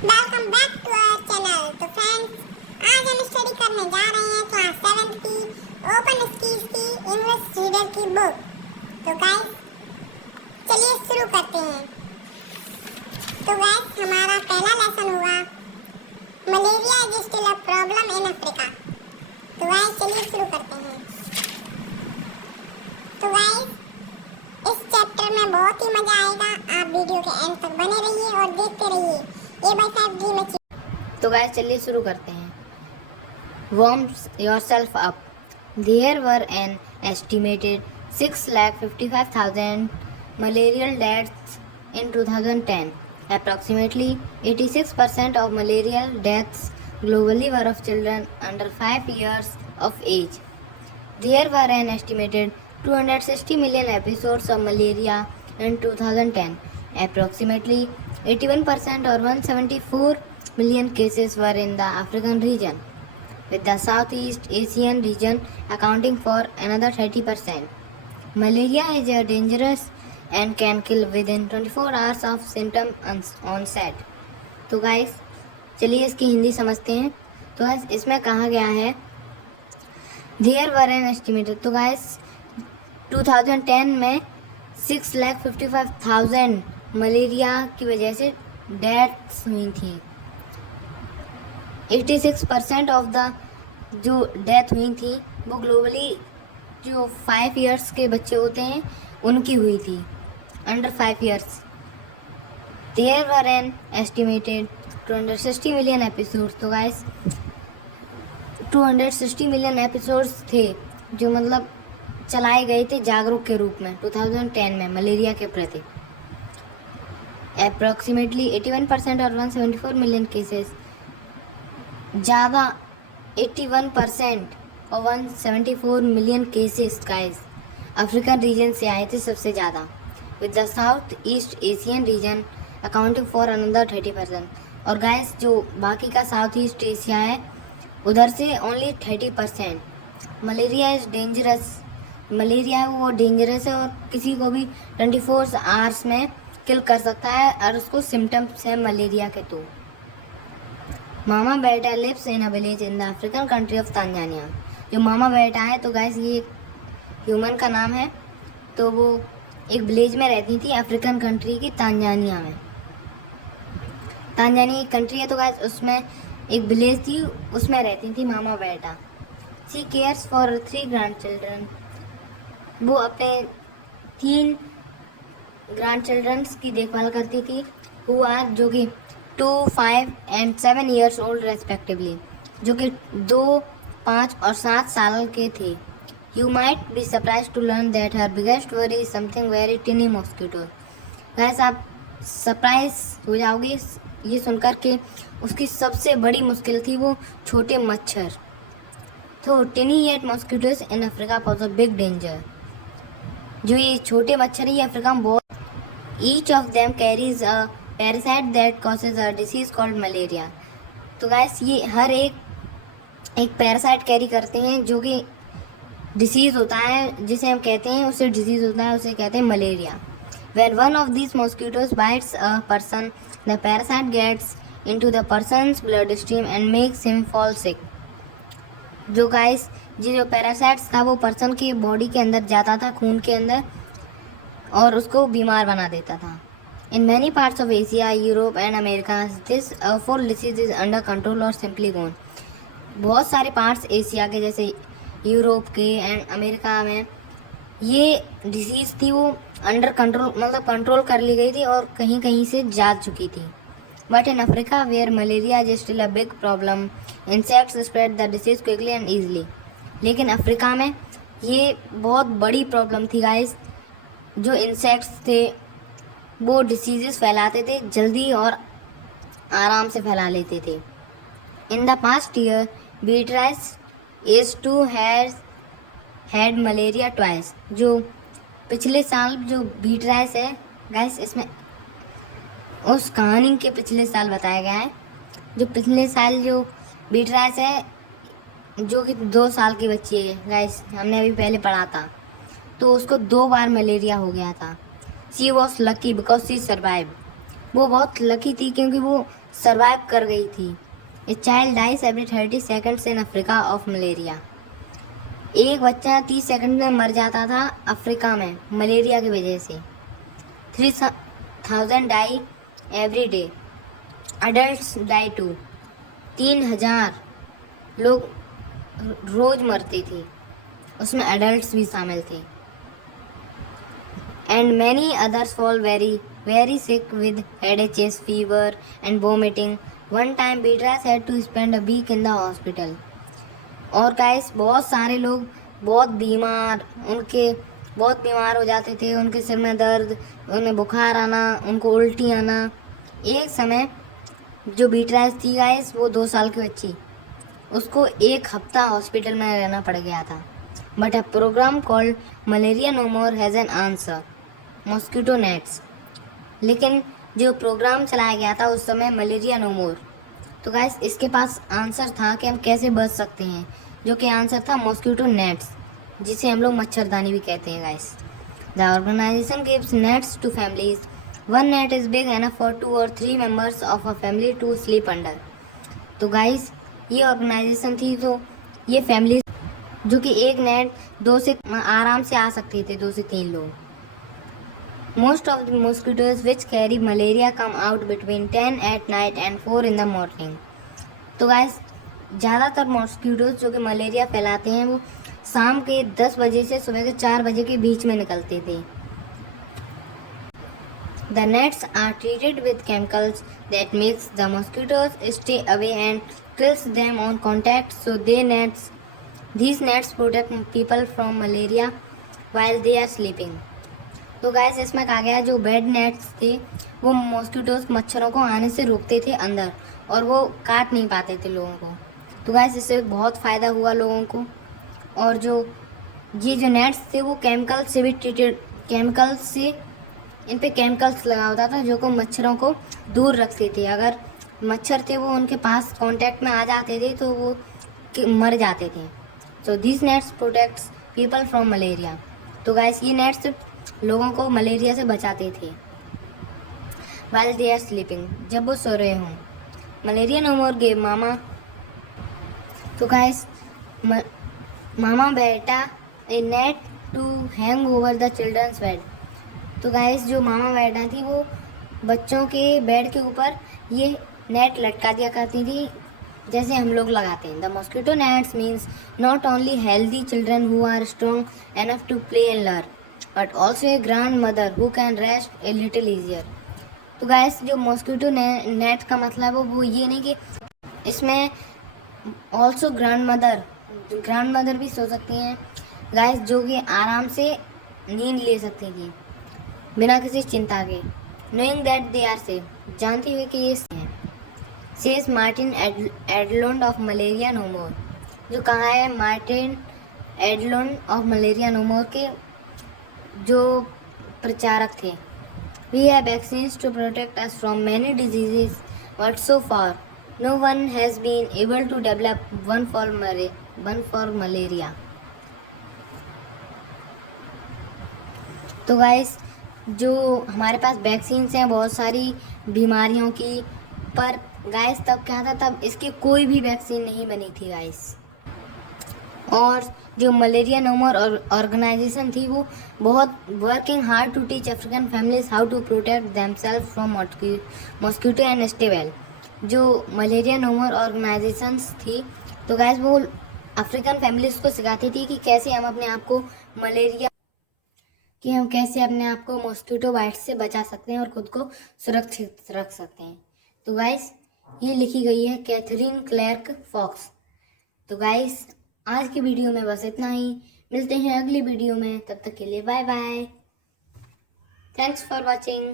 Welcome back to our channel. तो friends, आज हम स्टडी करने जा रहे हैं क्लास 7 की ओपन स्किल्स की इंग्लिश रीडर की बुक। तो गाइस, चलिए शुरू करते हैं। तो गाइस, हमारा पहला लेसन होगा malaria is still a problem in Africa. तो गाइस, चलिए शुरू करते हैं। तो गाइस, इस चैप्टर में बहुत ही मजा आएगा। आप वीडियो के एंड तक बने रहिए और देखते रहिए। ए बाय 5 ड्रीम अचीव। तो गाइस, चलिए शुरू करते हैं। Warm yourself up. There were an estimated 6,55,000 malarial deaths in 2010. Approximately 86% of malarial deaths globally were of children under 5 years of age. There were an estimated 260 million episodes of malaria in 2010. Approximately 81% or 174 million cases were in the African region, with the Southeast Asian region accounting for another 30%. Malaria is dangerous and can kill within 24 hours of symptom onset. तो guys, चलिए इसकी हिंदी समझते हैं। तो guys, इसमें कहा गया है देयर वर एन एस्टिमेटेड। तो गाइस, 2010 में 6,55,000 मलेरिया की वजह से डेथ्स हुई थी। 86% ऑफ द जो डेथ हुई थी वो ग्लोबली जो 5 इयर्स के बच्चे होते हैं उनकी हुई थी, under 5 years. There were an estimated 260 million episodes. तो गाइस, 260 मिलियन एपिसोड्स थे जो मतलब चलाए गए थे जागरूक के रूप में 2010 में मलेरिया के प्रति। अप्रॉक्सीमेटली 81% और 174 मिलियन केसेस, ज़्यादा 81% और 174 million cases guys African region से आए थे सबसे ज़्यादा, with the south east Asian region accounting for another 30%। और गाइस, जो बाकी का साउथ ईस्ट एशिया है उधर से only 30%। Malaria is dangerous. Malaria है वो डेंजरस है और किसी को भी 24 आवर्स में किल कर सकता है और उसको सिम्टम्स है मलेरिया के। तो Mama Beta lives in a village in the African country of Tanzania. जो मामा बेटा है, तो गाइस ये ह्यूमन का नाम है। तो वो एक विलेज में रहती थी अफ्रीकन कंट्री की तांजानिया में। तांजानिया एक कंट्री है, तो गाइस उसमें एक विलेज थी, उसमें रहती थी मामा बेटा। She cares for 3 grand children. वो अपने 3 ग्रैंड चिल्ड्रंस की देखभाल करती थी, हु आर जो कि 2, 5 एंड 7 ईयर्स ओल्ड रेस्पेक्टिवली, जो कि 2, 5 और 7 साल के थे। You might be surprise to learn that her biggest worry is something very tiny mosquito. Guys, आप सरप्राइज हो जाओगे ये सुनकर के उसकी सबसे बड़ी मुश्किल थी वो छोटे मच्छर। तो टिनी yet mosquitoes in Africa pause a big danger. जो ये छोटे मच्छर है ये अफ्रीका में बहुत, each of them carries a parasite that causes a disease called malaria. तो गैस, ये हर एक पैरासाइट कैरी करते हैं जो कि डिसीज़ होता है, जिसे हम कहते हैं उसे डिसीज़ होता है, उसे कहते हैं malaria. When one of these mosquitoes bites a person, the parasite gets into the person's bloodstream and makes him fall sick. जो गाइस, ये जो पैरासाइट्स था वो पर्सन की बॉडी के अंदर जाता था, खून के अंदर, और उसको बीमार बना देता था। In many parts of Asia, Europe and America, this foul disease is under control or simply gone. बहुत सारे पार्ट्स एशिया के जैसे यूरोप के एंड अमेरिका में ये डिसीज़ थी वो अंडर कंट्रोल, मतलब कंट्रोल कर ली गई थी और कहीं कहीं से जा चुकी थी। But in Africa where malaria is still a big problem, insects spread the disease quickly and easily. लेकिन अफ्रीका में ये बहुत बड़ी प्रॉब्लम थी गाइस। जो इंसेक्ट्स थे वो डिसीजेस फैलाते थे जल्दी और आराम से फैला लेते थे। In the past year Beatrice age two had malaria twice. जो पिछले साल जो बीट्राइस है गाइस, इसमें उस कहानी के पिछले साल बताया गया है। जो पिछले साल जो बीट्राइस है जो कि 2 साल की बच्ची है गाइस, हमने अभी पहले पढ़ा था, तो उसको 2 बार मलेरिया हो गया था। She was lucky because she survive. वो बहुत लकी थी क्योंकि वो सरवाइव कर गई थी। A child dies every 30 seconds in Africa of malaria. एक बच्चा 30 सेकंड में मर जाता था अफ्रीका में मलेरिया की वजह से। 3000 die every day, adult die too. 3000 लोग रोज मरते थे, उसमें एडल्ट्स भी शामिल थे। And many others fall very sick with headaches, fever and vomiting. One time Beatrice had to spend a week in the hospital. और गाइस बहुत सारे लोग बहुत बीमार हो जाते थे, उनके सिर में दर्द, उन्हें बुखार आना, उनको उल्टी आना। एक समय जो बीट्रास थी गाइस, वो 2 साल की बच्ची, उसको 1 हफ्ता हॉस्पिटल में रहना पड़ गया था। But a program called malaria no more has an answer, mosquito nets. लेकिन जो प्रोग्राम चलाया गया था उस समय मलेरिया नो मोर, तो गाइस इसके पास आंसर था कि हम कैसे बच सकते हैं, जो कि आंसर था मॉस्किटो नेट्स, जिसे हम लोग मच्छरदानी भी कहते हैं guys. The organization gives nets to families. One net is big enough for 2 or 3 members of a family to sleep under. तो गाइस ये ऑर्गेनाइजेशन थी, तो ये फैमिली जो कि एक नेट 2 से आराम से आ सकते थे, 2 से 3 लोग। Most of the mosquitoes which carry malaria come out between 10 at night and 4 in the morning. तो गाइस ज़्यादातर मॉस्किटोज जो कि मलेरिया फैलाते हैं वो शाम के 10 बजे से सुबह के 4 बजे के बीच में निकलते थे। The nets are treated with chemicals that makes the mosquitoes stay away and kills them on contact. So these nets protect people from malaria while they are sleeping. तो गाइस इसमें कहा गया जो बेड नेट्स थे वो mosquitoes मच्छरों को आने से रोकते थे अंदर, और वो काट नहीं पाते थे लोगों को। तो गाइस इससे बहुत फ़ायदा हुआ लोगों को। और जो ये जो नेट्स थे वो केमिकल से भी ट्रीटेड, केमिकल्स से इन पे केमिकल्स लगा होता था जो को मच्छरों को दूर रखते थे। अगर मच्छर थे वो उनके पास कांटेक्ट में आ जाते थे तो वो मर जाते थे। So this nets protects people from malaria. तो गाइस ये नेट्स लोगों को मलेरिया से बचाते थे while they are sleeping, जब वो सो रहे हों। Malaria no more gave mama. तो गाइस मामा बेटा a net to hang over the childrens bed. तो गाइस जो मामा बेटा थी वो बच्चों के बेड के ऊपर ये नेट लटका दिया करती थी, जैसे हम लोग लगाते हैं। The mosquito nets means not only healthy children who are strong enough to play and learn, but also a grandmother who can rest a little easier. तो गाइस जो मॉस्किटो नेट का मतलब है वो ये नहीं कि इसमें ऑल्सो ग्रैंड मदर भी सो सकती हैं गाइस, जो कि आराम से नींद ले सकती थी बिना किसी चिंता के। Knowing that they are safe, जानती हुई कि ये हैं। Says Martin Edlund of Malaria no More, जो कहा है Martin Edlund of Malaria no More के जो प्रचारक थे। We have vaccines to protect us from many diseases but so far no one has been able to develop one for malaria. तो guys जो हमारे पास वैक्सीन्स हैं बहुत सारी बीमारियों की, पर गाइस तब क्या था, तब इसकी कोई भी वैक्सीन नहीं बनी थी गाइस। और जो मलेरिया नो मोर ऑर्गेनाइजेशन थी वो बहुत working hard to teach African families how to protect themselves from mosquito and stay well. जो मलेरिया नो मोर ऑर्गेनाइजेशंस थी तो गाइस वो अफ्रीकन फैमिलीज को सिखाती थी कि कैसे हम अपने आप को मॉस्किटो बाइट से बचा सकते हैं और खुद को सुरक्षित रख सकते हैं। तो गाइस ये लिखी गई है कैथरीन क्लर्क फॉक्स। तो गाइस आज की वीडियो में बस इतना ही, मिलते हैं अगली वीडियो में, तब तक के लिए bye bye, thanks for watching.